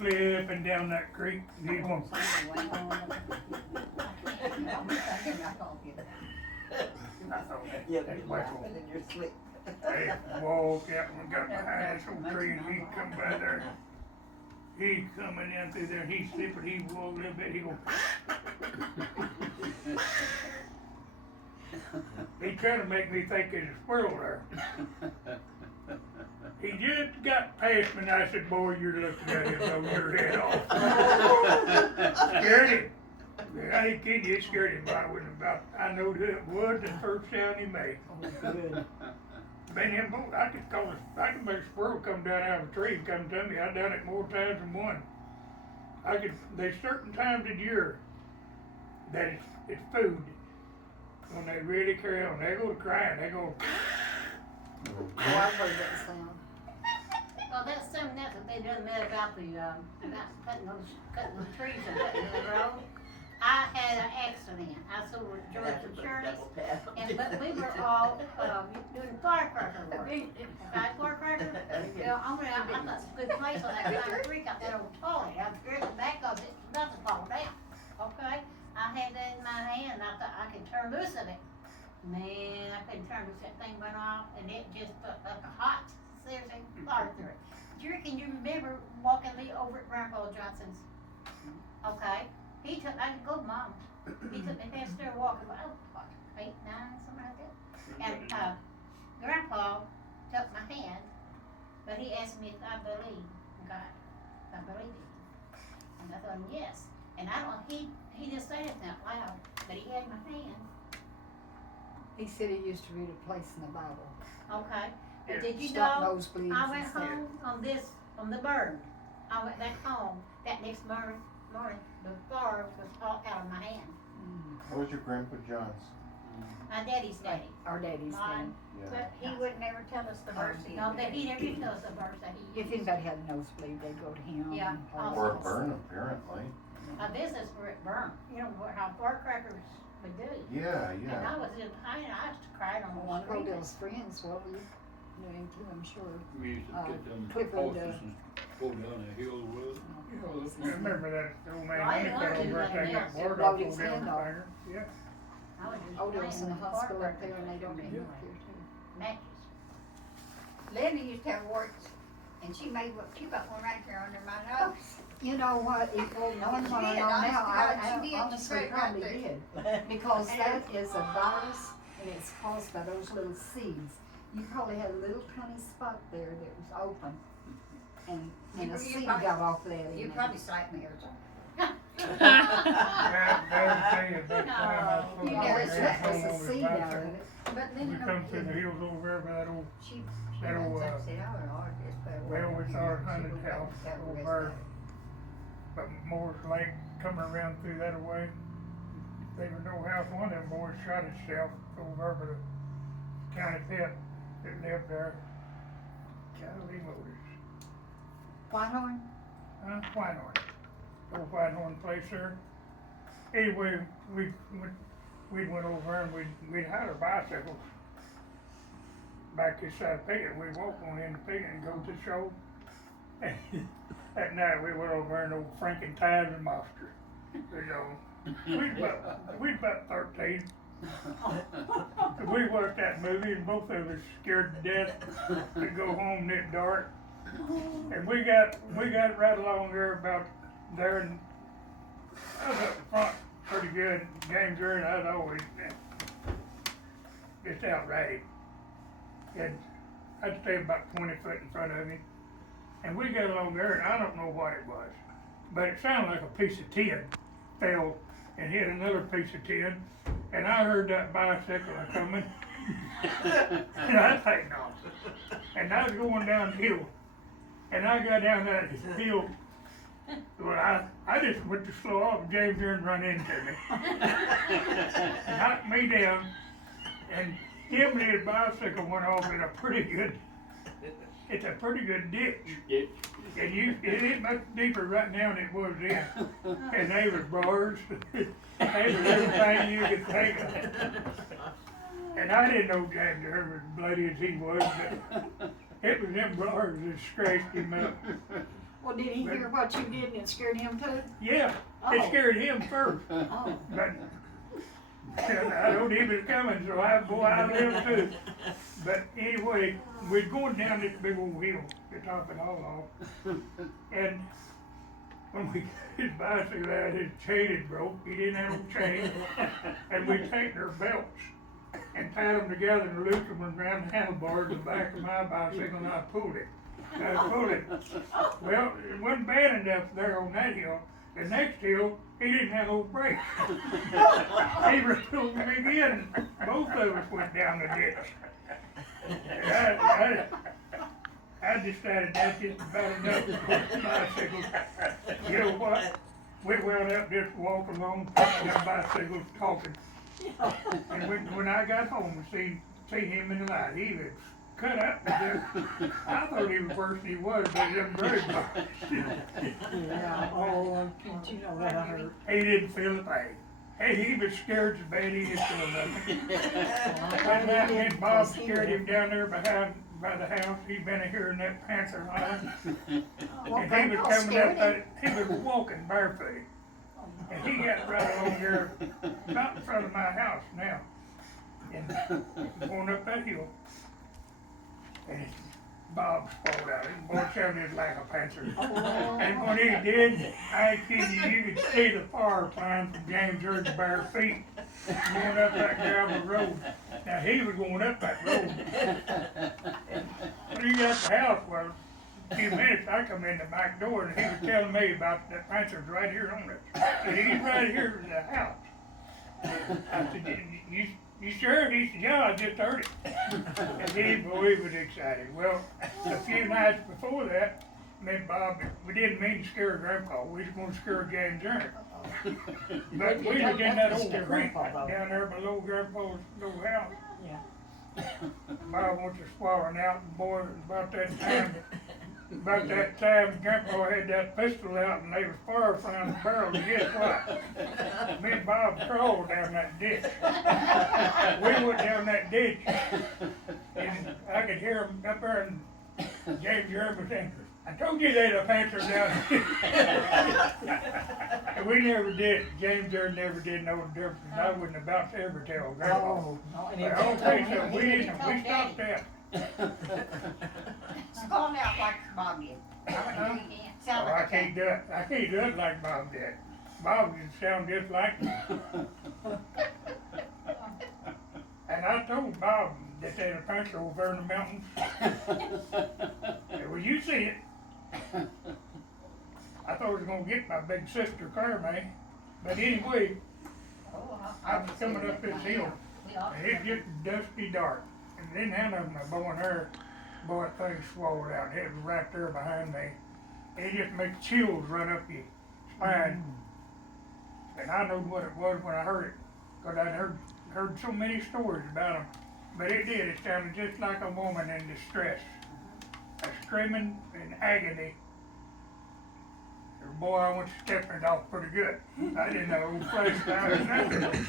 slipping down that creek, and he's going, Yeah, that's you're my laughing fault. and you're asleep. Hey, walk out and got behind this old tree, and he come by there. He coming down through there, and he's slipping, he walk a little bit, he go. He trying to make me think there's a squirrel there. He just got past me, and I said, boy, you're looking at him, blow your head off. Scared him. I ain't kidding you, it scared him, but I know who it was the first sound he made. Man, him both, I could make a squirrel come down out of a tree and come to me. I've done it more times than one. There's certain times of year that it's food. When they really carry on, they go crying, they go. Oh, I've heard that sound. Well, that's something else that they done there about about cutting those trees and cutting the road. I had an accident. I sold George insurance, but we were all doing firecracker work. Okay, firecracker. You know, I thought it was a good place on that kind of creek out there on Tully. I was scared the back of it, nothing fall down. Okay, I had that in my hand. I thought I could turn loose of it. Man, I couldn't turn loose. That thing went off, and it just put like a hot, seriously, fire through it. Jerry, can you remember walking me over at Grandpa Johnson's? Okay. I could go, Mom. He took me past there walking, I was what, 8, 9, something like that. And Grandpa took my hand, but he asked me if I believe in God. If I believed it. And I told him yes. And I don't, he didn't say it out loud, but he had my hand. He said he used to read a place in the Bible. Okay. But did you Stop know, nosebleeds I went and stuff. home on the bird. I went back home that next morning, the bar was all out of my hand. What was your Grandpa John's? My daddy's daddy. Our daddy's Mine. name. Yeah. But he would never tell us the verse. No, but he never used to us the verse that he If used. anybody had a nosebleed, they'd go to him. Yeah. and all Or a that burn, stuff. apparently. My business were at burn. You know how firecrackers would do. Yeah, And yeah. I was in pain. I used to cry on Well, one the of street. Odell's friends, well, you knew him too, I'm sure. We used to get them Clifford, posters and go down the hill with it. I remember that old man, Well, I he didn't fell want to do over nothing there, got else. bored Wrote off his down hand the off. finger. Yeah. I was just Odell's in the playing with hospital up firecrackers there and they don't and come up here too. matches. Linda used to have warts, and she made what, she got one right there under my nose. You know what, knowing what I did, know now, honest to God, she I did, she honestly straight right probably there. did. Because that is a virus and it's caused by those little seeds. You probably had a little tiny spot there that was open and You a seed probably- got off that. You in probably slapped me or something. That thing is that time I was there. so You never hard, checked I was was a on seed his out of bicycle. it. But We then come through the hills over there by that old, she that old, said, I would hard this, but. we always saw her hunted house over, but Moore's Lake coming around through that way. There was no house, one of them boys shot himself over by the county pit that lived there. Golly Moses. Whitehorn? Whitehorn. Old Whitehorn place there. Anyway, we went over and we'd had our bicycles back this side of Piggott. We'd walk on into Piggott and go to the show. And at night we went over and old Frankenstein and Monster. You know, we'd about 13. We watched that movie and both of us scared to death to go home in the dark. And we got right along there about there, and I was up front pretty good. James there, and I was always just outright. And I'd stay about 20 foot in front of him. And we got along there, and I don't know what it was, but it sounded like a piece of tin fell and hit another piece of tin. And I heard that bicycle coming, and I think no. And I was going downhill, and I got down that hill. Well, I just went to slow off. James here and run into me, knocked me down, and him and his bicycle went off in a pretty good. It's a pretty good ditch. And it ain't much deeper right now than it was then. And they was bars. They was everything you could think of. And I didn't know James there was bloody as he was, but it was them bars that scratched him up. Well, did he hear what you did and it scared him too? Yeah, it Oh. scared him first, Oh. but I know he was coming, so I lived too. But anyway, we're going down this big old hill to top it all off. And when we got his bicycle out, his chain had broke. He didn't have no chain. And we taken our belts and tied them together and looped them around the handlebars in the back of my bicycle, and I pulled it. Well, it wasn't bad enough there on that hill. The next hill, he didn't have no brakes. He reeled me again, and both of us went down the ditch. And I decided that's just about enough for the bicycle. You know what? We wound up just walking along, that bicycle talking. And when I got home and seen him in the light, he was cut up. I thought he was worse than he was, but he didn't very much. Yeah, oh, can't you know that hurt? He didn't feel a thing. Hey, he was scared so bad he didn't feel nothing. That night, me and Bob scared him down there by the house. He'd been hearing that panther line. And he was coming up, he was walking barefooted. And he got right along there, about in front of my house now. And going up that hill. And Bob spoiled out. His boy sounded like a panther. And when he did, I ain't kidding you, you could see the fire flying from James Earth's bare feet going up that gravel road. Now he was going up that road. When he got to the house, well, a few minutes, I come in the back door and he was telling me about that panther's right here on it. And he's right here in the house. I said, you sure? He said, yeah, I just heard it. And he was excited. Well, a few nights before that, me and Bob, we didn't mean to scare Grandpa. We was going to scare James Earth. But we was in that old creek down there below Grandpa's little house. Yeah. Bob went to swallowing out, and boy, about that time, Grandpa had that pistol out and they was fire flying the barrel, and guess what? Me and Bob crawled down that ditch. We went down that ditch, and I could hear him up there, and James Earl was saying, I told you there's a panther down here. And we never did, James Earl never did know the difference, and I wasn't about to ever tell Grandpa. Oh, no, and But I'll tell you something, we stopped that. Call me out like Bob did. I want to do it again. Sound Oh, I like a can't do it. I can't do it like Bob did. Bob would sound just like me. And I told Bob that there's a panther over in the mountains. Well, you see it. I thought I was gonna get my big sister Carmen, but anyway, Oh, I was coming up this hill, and it just dusty dark, and then none of them are blowing there. Boy, that thing swallowed out. It was right there behind me. It just makes chills run up your spine. And I knew what it was when I heard it, because I'd heard so many stories about them. But it did. It sounded just like a woman in distress, screaming in agony. Boy, I went stepping it off pretty good. I didn't know who placed out or nothing.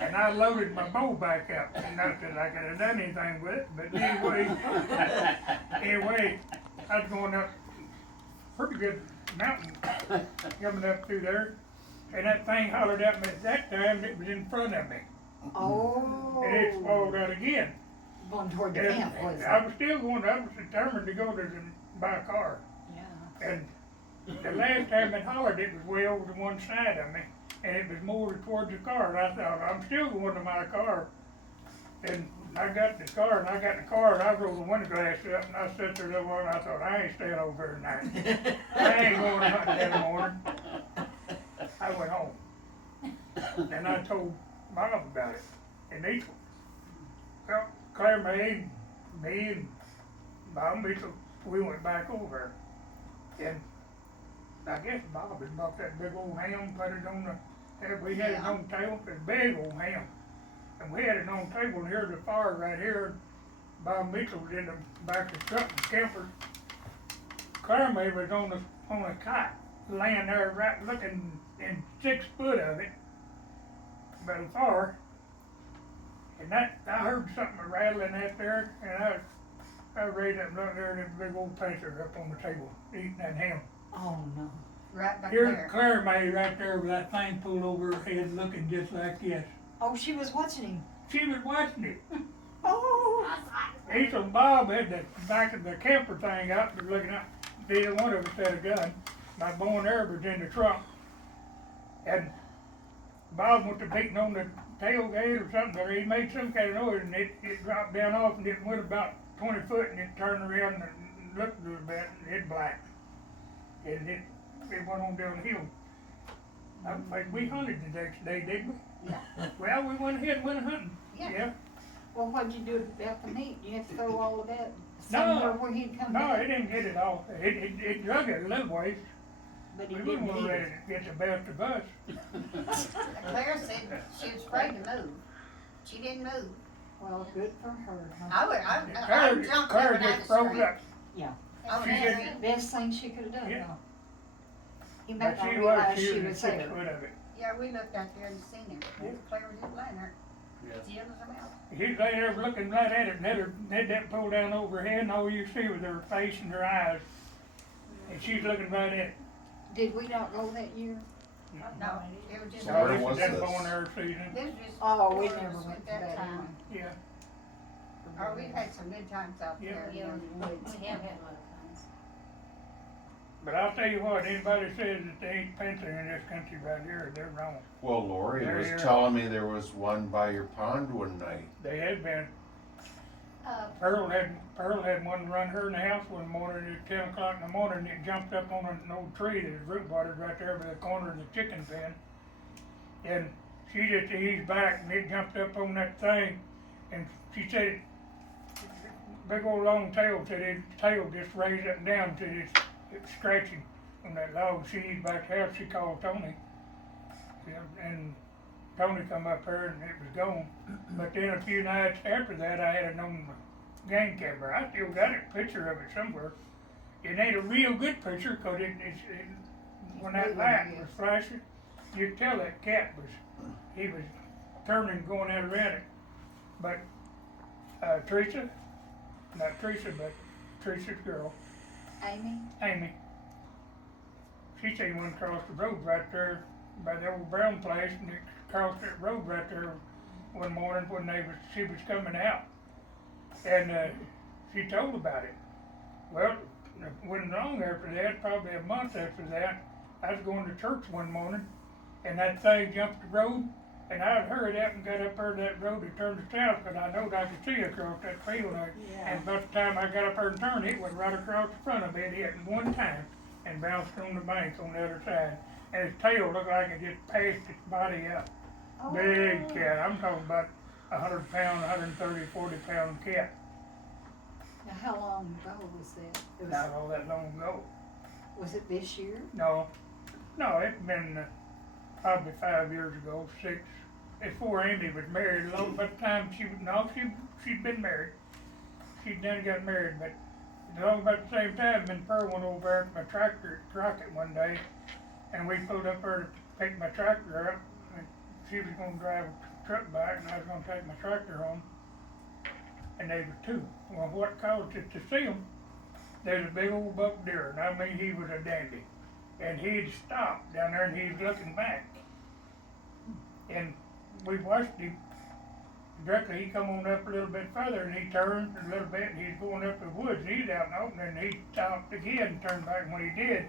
And I loaded my bow back up. Not that I could have done anything with it, but anyway, I was going up pretty good mountain, coming up through there. And that thing hollered at me at that time, it was in front of me. Oh. And it swallowed out again. Going toward the And camp, was it? I was still going, I was determined to go to buy a car. Yeah. And the last time it hollered, it was way over to one side of me, and it was more towards the car, and I thought, I'm still going to my car. And I got in the car, and I rolled the window glass up, and I sat there a little while, and I thought, I ain't staying over here tonight. I ain't going hunting in the morning. I went home, and I told Bob about it, and well, Claire May, me, and Bob Mitchell, we went back over, and I guess Bob had bought that big old ham, put it on we had it on the table, this big old ham. And we had it on the table, and here's the fire right here. Bob Mitchell was in the back of the truck, and Kemper. Claire May was on a cot, laying there right looking in 6 foot of it, by the fire. And I heard something rattling out there, and I raised up and looked there, and this big old panther up on the table, eating that ham. Oh, no. right back Here's there. Claire May right there with that thing pulled over her head looking just like this. Oh, she was watching him. She was watching it. Oh. He said Bob had the back of the camper thing up and looking up. Neither one of us had a gun. My Boer-Breuer was in the trunk. And Bob went to beating on the tailgate or something, or he made some kind of noise and it dropped down off and it went about 20 foot and it turned around and looked a little bit and it blacked. And it went on down the hill. I think we hunted the next day, didn't we? Yeah. Well, we went ahead and went hunting. Yeah. Well, what'd you do about the meat? You have to throw all of that No. somewhere where he'd come No, back? it didn't get it all. It drug it a little ways. But he We didn't weren't eat ready it. to get the best of us. Claire said she was afraid to move. She didn't move. Well, good for her, huh? I Claire jumped Claire over down just the froze street. up. Oh, She yeah, did. Best thing she could've done, Yeah. huh? He But might not she realize was she was in 6 there. foot of it. yeah, we looked out there and seen her. Claire was just laying there. Yeah. She was about. She was laying there looking right at it and had that pulled down over her head and all you see was her face and her eyes. And she's looking right at it. Did we not go that year? No, it was just. So No, where this was was that this? Boer-Breuer season. This was just. Oh, we before never us went at to that time. one. Yeah. Or we've had some good times out Yeah. there. Yeah, we would. We have had a lot of times. But I'll tell you what, anybody says that they ain't fencing in this country right here, they're wrong. Well, Lori There was you are. telling me there was one by your pond one night. They had been. Uh, Pearl had one run her in the house one morning at 10 o'clock in the morning and it jumped up on an old tree that was root watered right there by the corner of the chicken pen. And she just eased back and it jumped up on that thing and she said, big old long tail, said its tail just raised up and down till it was scratching on that log. She eased back to the house, she called Tony. Yeah, and Tony come up here and it was gone. But then a few nights after that, I had it on the game camera. I still got a picture of it somewhere. It ain't a real good picture because when that light was flashing, you could tell that cat he was turning, going out around it. But Teresa, not Teresa, but Teresa's girl, Amy? she seen one cross the road right there by the old brown place, and it crossed that road right there one morning when she was coming out, and she told about it. Well, it wasn't long after that, probably a month after that, I was going to church one morning, and that thing jumped the road, and I hurried up and got up there to that road and turned south, because I knowed I could see across that field. And about the time I got up there and turned, it went right across the front of me. It hit one time and bounced on the bank on the other side. And his tail looked like it just passed its body up. Big cat. I'm talking about 100 pound, 130, 40 pound cat. Now, how long ago was that? It Not all that long ago. was it this year? No, it's been probably 5 years ago, 6. Before Amy was married, long by the time she'd been married. She'd done got married, but long about the same time, me and Pearl went over there to my tractor at Crockett one day, and we pulled up there to pick my tractor up, and she was gonna drive a truck back, and I was gonna take my tractor home. And they were two. Well, what caused it to see them, there's a big old buck deer, and I mean, he was a dandy. And he'd stopped down there and he was looking back. And we watched him. Directly he come on up a little bit further and he turned a little bit and he's going up the woods and he's out in the open and he stopped again and turned back. And when he did,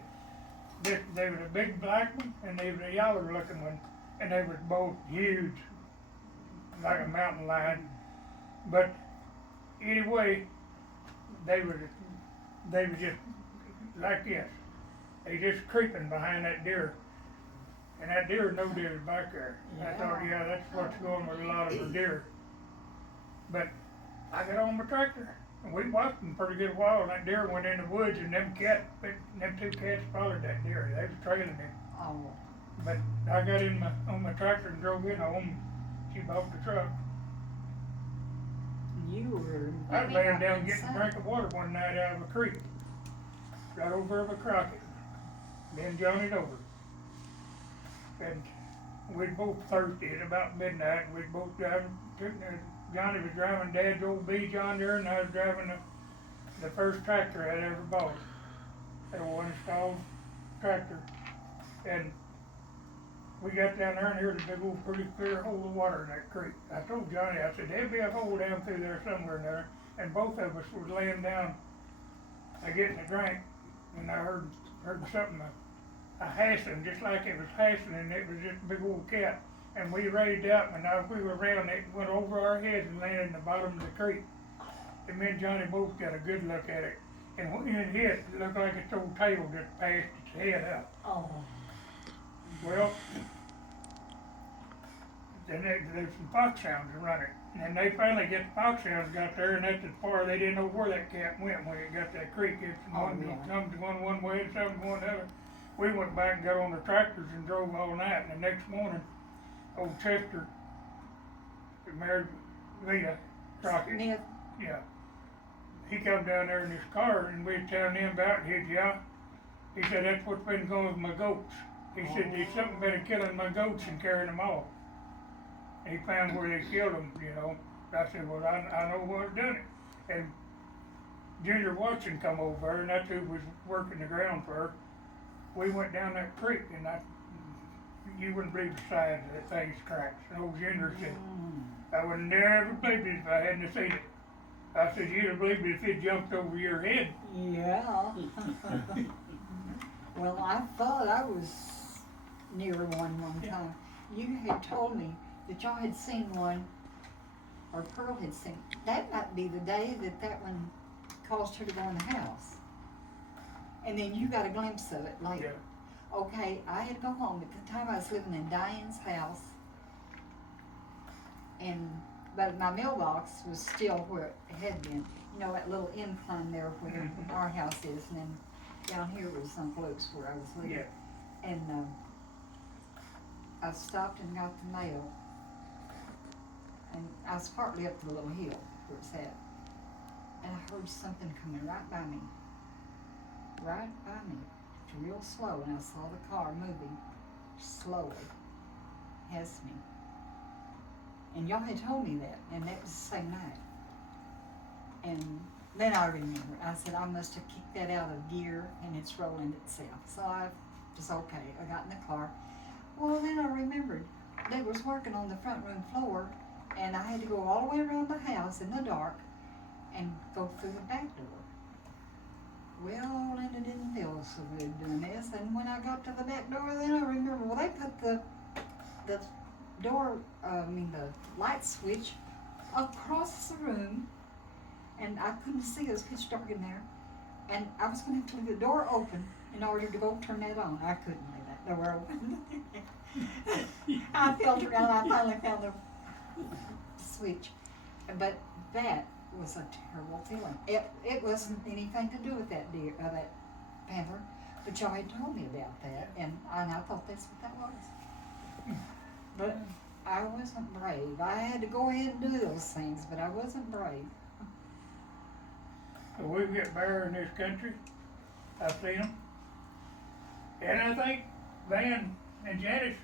there was a big black one and there was a yellow looking one. And they was both huge, like a mountain lion. But anyway, they were just like this. They just creeping behind that deer. And that deer knew they was back there. I thought, yeah, that's what's going with a lot of the deer. But I got on my tractor and we watched them pretty good while and that deer went in the woods and them two cats followed that deer. They was trailing him. Oh, But I got on my tractor and drove in home. She bought the truck. you were. I was laying down getting a drink of water one night out of a creek. Right over by Crockett. Then Johnny'd over. And we both thirsty at about midnight. We both driving. Johnny was driving Dad's old B John there, and I was driving the first tractor I'd ever bought. That one installed tractor, and we got down there and there was a big old pretty clear hole of water in that creek. I told Johnny, I said, there'll be a hole down through there somewhere in there, and both of us were laying down, getting a drink, and I heard something, a hissing, just like it was hissing, and it was just a big old cat. And we raised up, and as we were around, it went over our heads and landed in the bottom of the creek. And me and Johnny both got a good look at it. And when it hit, it looked like its old tail just passed its head up. Oh, Well, then there's some foxhounds running. And they finally get the foxhounds got there, and that's as far, they didn't know where that cat went when it got that creek. It's one comes one way and some going the other. We went back and got on the tractors and drove all night, and the next morning, old Chester, married Rita Crockett, Smith, yeah. He come down there in his car, and we was telling him about it. He said, yeah. He said, that's what's been going with my goats. He said, there's something better killing my goats and carrying them off. And he found where they killed them, you know. I said, well, I know what's done it. And Junior Watson come over, and that's who was working the ground for her. We went down that creek, and you wouldn't believe the size of that thing's cracks. And old Junior said, I would never believe it if I hadn't seen it. I said, you'd have believed it if it jumped over your head. yeah. Well, I thought I was near one time. You had told me that y'all had seen one, or Pearl had seen. That might be the day that one caused her to go in the house. And then you got a glimpse of it later. Yeah. Okay, I had to go home. At the time I was living in Diane's house. But my mailbox was still where it had been. You know, that little incline there where our house is, and then down here was Uncle Luke's where I was living. Yeah. And I stopped and got the mail. And I was partly up the little hill where it's at. And I heard something coming right by me. Right by me. Real slow, and I saw the car moving slowly past me. And y'all had told me that, and that was the same night. And then I remember, I said, I must have kicked that out of gear, and it's rolling itself. So I was okay. I got in the car. Well, then I remembered they was working on the front room floor, and I had to go all the way around the house in the dark and go through the back door. Well, and it didn't feel so good doing this. And when I got to the back door, then I remember, well, they put the door, the light switch across the room, and I couldn't see, it was pitch dark in there. And I was going to have to leave the door open in order to go turn that on. I couldn't leave that door open. I felt around, I finally found the switch. But that was a terrible feeling. It wasn't anything to do with that deer, that panther, but y'all had told me about that, and I thought that's what that was. But I wasn't brave. I had to go ahead and do those things, but I wasn't brave. So we get bear in this country. I've seen them. And I think Van and Janice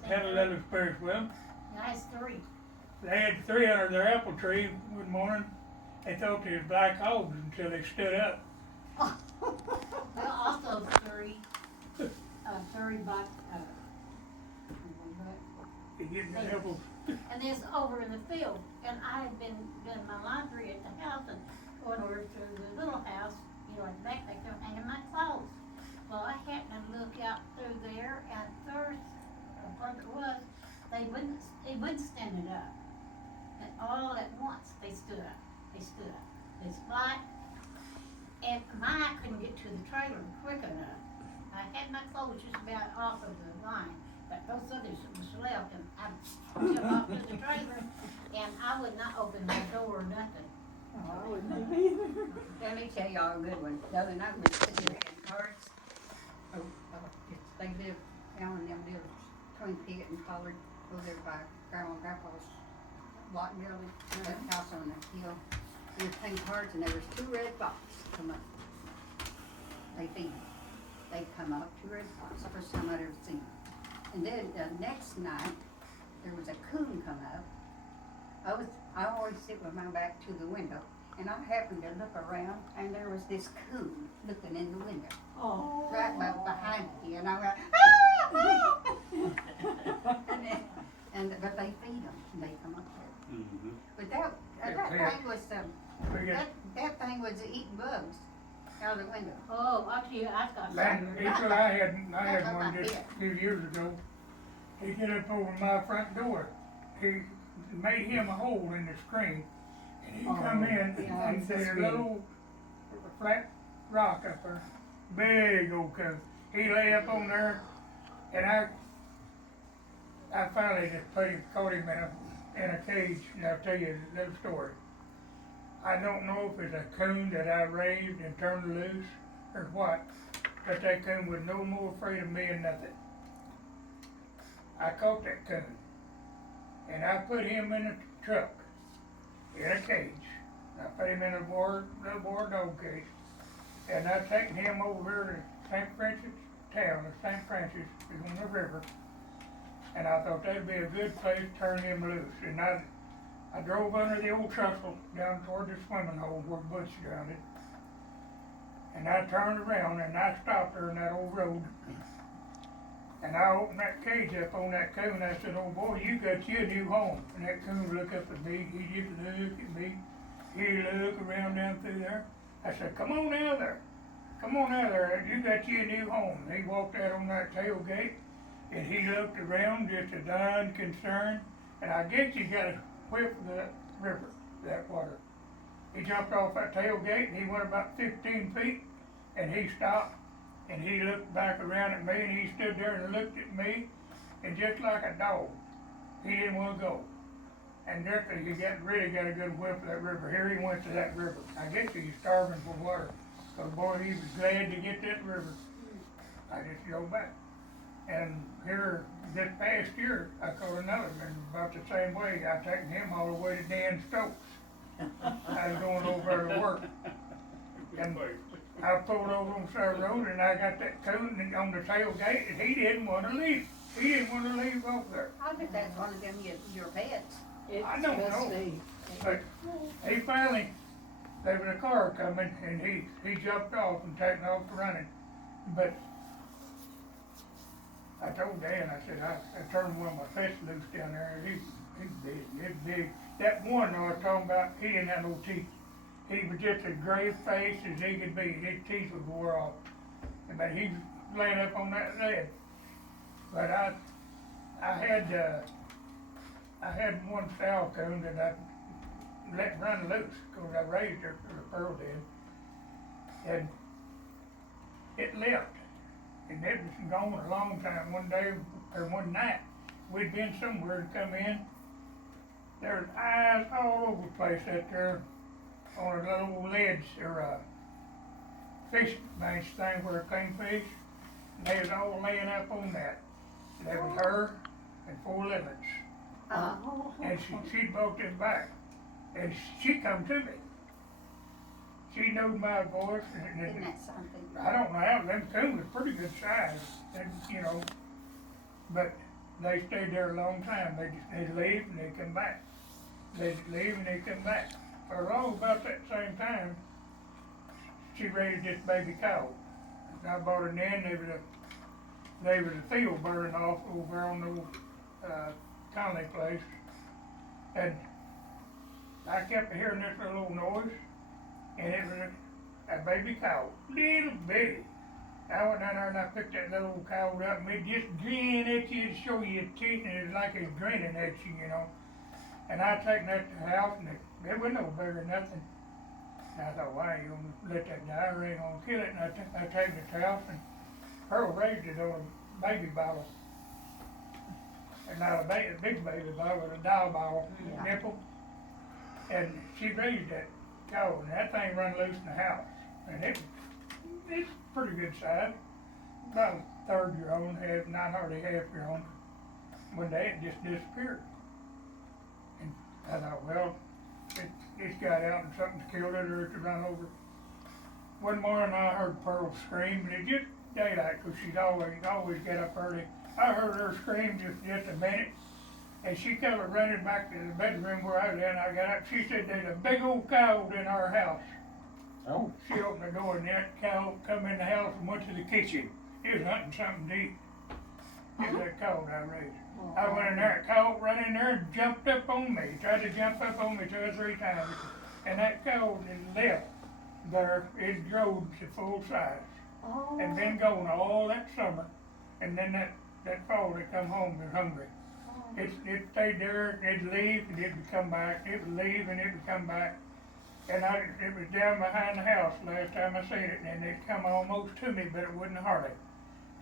had a little experience with them. Nice three. They had 3 under their apple tree one morning. They thought they was black hogs until they stood up. Well, also three buck, They get in the apples. and there's over in the field, and I had been doing my laundry at the house and going over to the little house, you know, at the back there hanging my clothes. Well, I happened to look out through there, and first, what it was, they wouldn't stand it up. And all at once, they stood up. It's flat, and mine couldn't get to the trailer quick enough. I had my clothes just about off of the line, but those others was left, and I jumped off to the trailer, and I would not open the door or nothing. Oh, I wouldn't have either. Let me tell y'all a good one. The other night we were sitting there in cards. They live down in them little between Piggott and Pollard, over there by Grandma and Grandpa's lot building, that house on the hill. We were playing cards, and there was 2 red foxes come up. They come up, 2 red foxes, first time I'd ever seen them. And then the next night, there was a coon come up. I always sit with my back to the window, and I happened to look around, and there was this coon looking in the window, Oh. right behind me, and I went, but they feed them, and they come up there. Mhm. But that Yeah. thing was, We got that thing was eating bugs out of the window. Oh, I'll tell you, I've got land, something. he said I had one just a few years ago. He get up over my front door. He made him a hole in the screen. And he come in yeah, and it's there's a sweet. little flat rock up there. Big old coon. He lay up on there and I finally just caught him in a cage, and I'll tell you a little story. I don't know if it's a coon that I raised and turned loose or what, but that coon was no more afraid of me than nothing. I caught that coon, and I put him in a truck, in a cage. I put him in a little boar dog cage, and I taken him over here to St. Francis town, St. Francis is on the river, and I thought that'd be a good place to turn him loose. And I drove under the old trestle down toward the swimming hole where Butch drowned it. And I turned around and I stopped there in that old road. And I opened that cage up on that coon. I said, "Oh boy, you got you a new home." And that coon looked up at me. He just looked at me. He looked around down through there. I said, "Come on out there. Come on out there. You got you a new home." And he walked out on that tailgate. And he looked around just as unconcerned. And I guess he got a whiff of that river, that water. He jumped off that tailgate and he went about 15 feet and he stopped and he looked back around at me and he stood there and looked at me and just like a dog, he didn't want to go. And directly he really got a good whiff of that river. Here he went to that river. I guess he was starving for water. So boy, he was glad to get that river. I just drove back. And here, this past year, I caught another one about the same way. I taken him all the way to Dan Stokes. I was going over there to work. And I pulled over on Sarah Road and I got that coon on the tailgate and he didn't want to leave. He didn't want to leave off there. I bet that's one of them your pets. It's I don't must know. be. But he finally, there was a car coming and he jumped off and taken off running. But I told Dan, I said, I turned one of my pets loose down there, and he's big. That one I was talking about, he didn't have no teeth. He was just as grave faced as he could be. His teeth was wore off. But he was laying up on that ledge. But I had one sow coon that I let run loose, because I raised her for the pearl did. And it left. And it was gone a long time. One day, or one night, we'd been somewhere and come in. There was eyes all over the place out there on a little ledge, or a fish bench thing where it came fish. And they was all laying up on that. And there was her and 4 lemons. Oh. And she broke them back. And she come to me. She knowed my voice, and Isn't that something? I don't know how, them coons was pretty good size, and, but they stayed there a long time. They'd leave and they'd come back. They'd leave and they'd come back. For all about that same time, she raised this baby cow. And I bought her in, there was a field burning off over on the, Conley place. And I kept hearing this little noise, and it was a baby cow, little bitty. I went down there and I picked that little cow up and it just grinned at you to show you its teeth, and it was like it was grinning at you, And I taken that to the house and it wasn't no bigger than nothing. And I thought, well, I ain't gonna let that die, or I ain't gonna kill it. And I taken it to the house and Pearl raised it on a baby bottle. And not a big baby bottle, but a doll bottle, nipple. And she raised that cow, and that thing run loose in the house. And it's pretty good size. About a third year old, not hardly half year old. One day it just disappeared. And I thought, well, it's got out and something's killed it, or it's run over. One morning I heard Pearl scream, and it just daylight, because she'd always get up early. I heard her scream just a minute, And she come running back to the bedroom where I was at, and I got up, she said, there's a big old cow in our house. Oh, She opened the door and that cow come in the house and went to the kitchen. It was hunting something to eat. It was that cow that I raised. I went in there, cow ran in there and jumped up on me, tried to jump up on me 2 or 3 times. And that cow had left there, it drove to full size. Oh. And been gone all that summer. And then that fall it come home and hungry. It stayed there, it'd leave and it would come back, it would leave and it would come back. And it was down behind the house last time I seen it, and it come almost to me, but it wouldn't hurt it.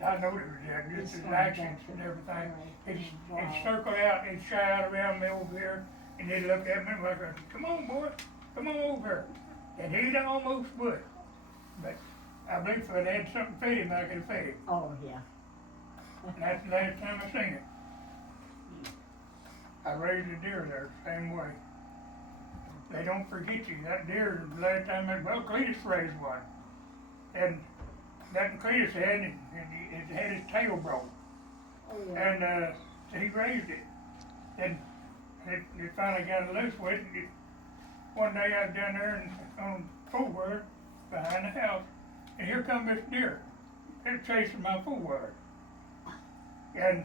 I know it was there, just its actions and everything. It circled out, it shied around me over here, and it looked at me like, come on boy, come on over here. And he'd almost would. But I believe if I'd had something to feed him, I could have fed him. Oh, yeah. And that's the last time I seen it. I raised a deer there the same way. They don't forget you. That deer, the last time Cletus raised one. And that Cletus had, it had his tail broke. Oh, yeah. And so he raised it. And it finally got loose with it. One day I was down there on four-wheeler behind the house, and here come this deer. It chasing my four-wheeler. And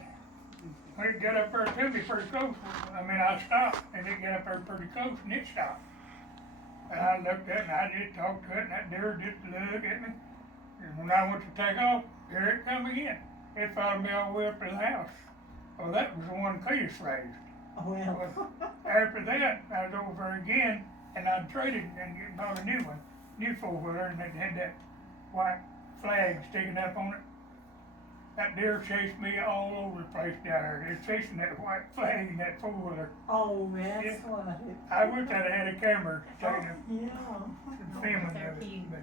when it got up there to me pretty close, I stopped, and it got up there pretty close, and it stopped. And I looked at it, and I just talked to it, and that deer just looked at me. And when I went to take off, here it come again. It followed me all the way up to the house. Well, that was the one Cletus raised. Oh, yeah. Well, after that, I was over again, and I traded and bought a new one, new four-wheeler, and it had that white flag sticking up on it. That deer chased me all over the place down there. They're chasing that white flag in that four-wheeler. Oh, that's Yeah. what. I wish I'd had a camera taking Yeah. filming They're of it, cute. but